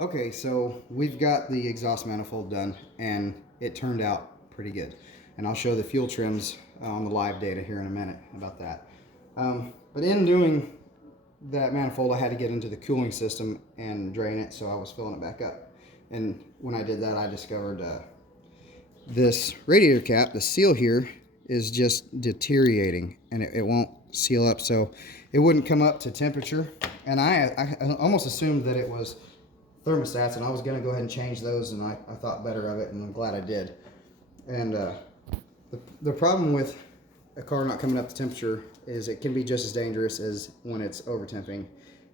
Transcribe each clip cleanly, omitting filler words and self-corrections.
Okay, so we've got the exhaust manifold done and it turned out pretty good. And I'll show the fuel trims on the live data here in a minute about that. But in doing that manifold, I had to get into the cooling system and drain it, so I was filling it back up. And when I did that, I discovered this radiator cap, the seal here, is just deteriorating and it won't seal up, so it wouldn't come up to temperature. And I almost assumed that it was thermostats, and I was going to go ahead and change those, and I thought better of it, and I'm glad I did. And the problem with a car not coming up to temperature is it can be just as dangerous as when it's overtemping,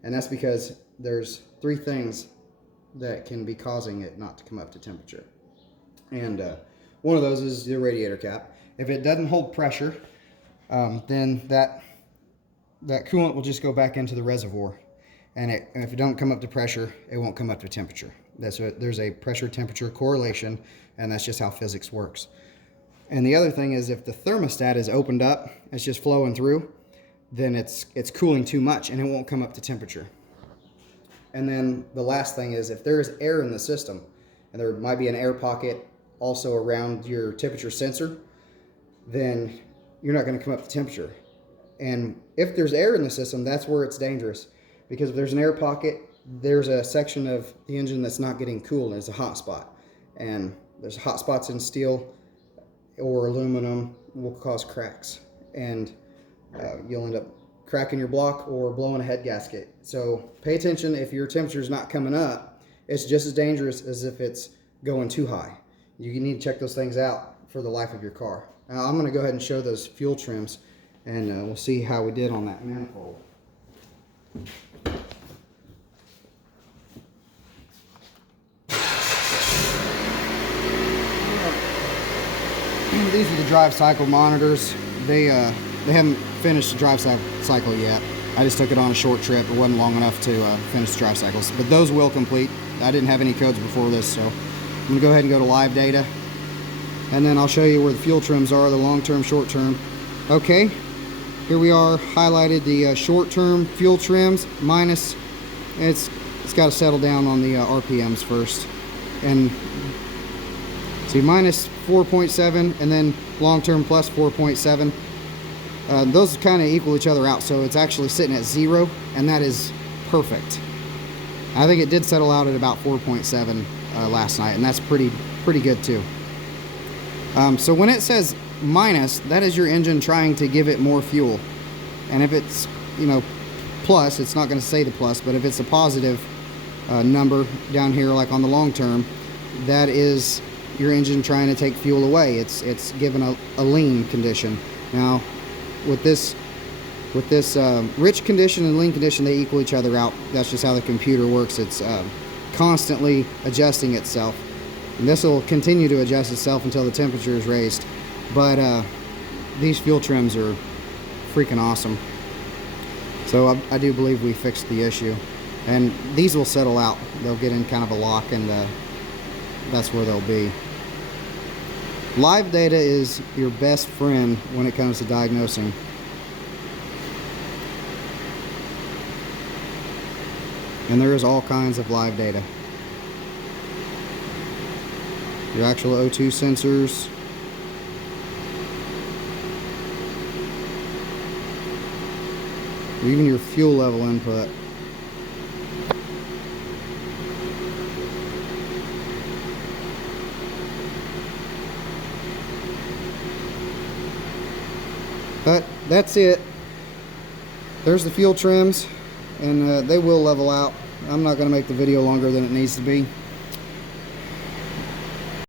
and that's because there's three things that can be causing it not to come up to temperature. And one of those is the radiator cap. If it doesn't hold pressure, then that coolant will just go back into the reservoir. And if it don't come up to pressure, it won't come up to temperature. There's a pressure-temperature correlation, and that's just how physics works. And the other thing is, if the thermostat is opened up, it's just flowing through, then it's cooling too much, and it won't come up to temperature. And then the last thing is, if there is air in the system, and there might be an air pocket also around your temperature sensor, then you're not going to come up to temperature. And if there's air in the system, that's where it's dangerous. Because if there's an air pocket, there's a section of the engine that's not getting cooled, and it's a hot spot. And there's hot spots in steel or aluminum will cause cracks. And you'll end up cracking your block or blowing a head gasket. So pay attention. If your temperature is not coming up, it's just as dangerous as if it's going too high. You need to check those things out for the life of your car. Now, I'm going to go ahead and show those fuel trims, and we'll see how we did on that manifold. These are the drive cycle monitors. They haven't finished the drive cycle yet. I just took it on a short trip. It wasn't long enough to finish the drive cycles, but those will complete. I didn't have any codes before this, so I'm gonna go ahead and go to live data, and then I'll show you where the fuel trims are, the long-term, short-term. Okay, here we are, highlighted the short-term fuel trims minus. It's got to settle down on the RPMs first, and see, minus 4.7, and then long-term plus 4.7. Those kind of equal each other out, so it's actually sitting at 0, and that is perfect. I think it did settle out at about 4.7 last night, and that's pretty good too. So when it says minus, that is your engine trying to give it more fuel. And if it's, plus, it's not going to say the plus, but if it's a positive number down here, like on the long term, that is your engine trying to take fuel away. It's given a lean condition. Now, with this rich condition and lean condition, they equal each other out. That's just how the computer works. It's constantly adjusting itself, and this will continue to adjust itself until the temperature is raised. But these fuel trims are freaking awesome. So I do believe we fixed the issue, and these will settle out. They'll get in kind of a lock, and that's where they'll be. Live data is your best friend when it comes to diagnosing. And there is all kinds of live data. Your actual O2 sensors. Even your fuel level input. But that's it. There's the fuel trims, and they will level out. I'm not going to make the video longer than it needs to be.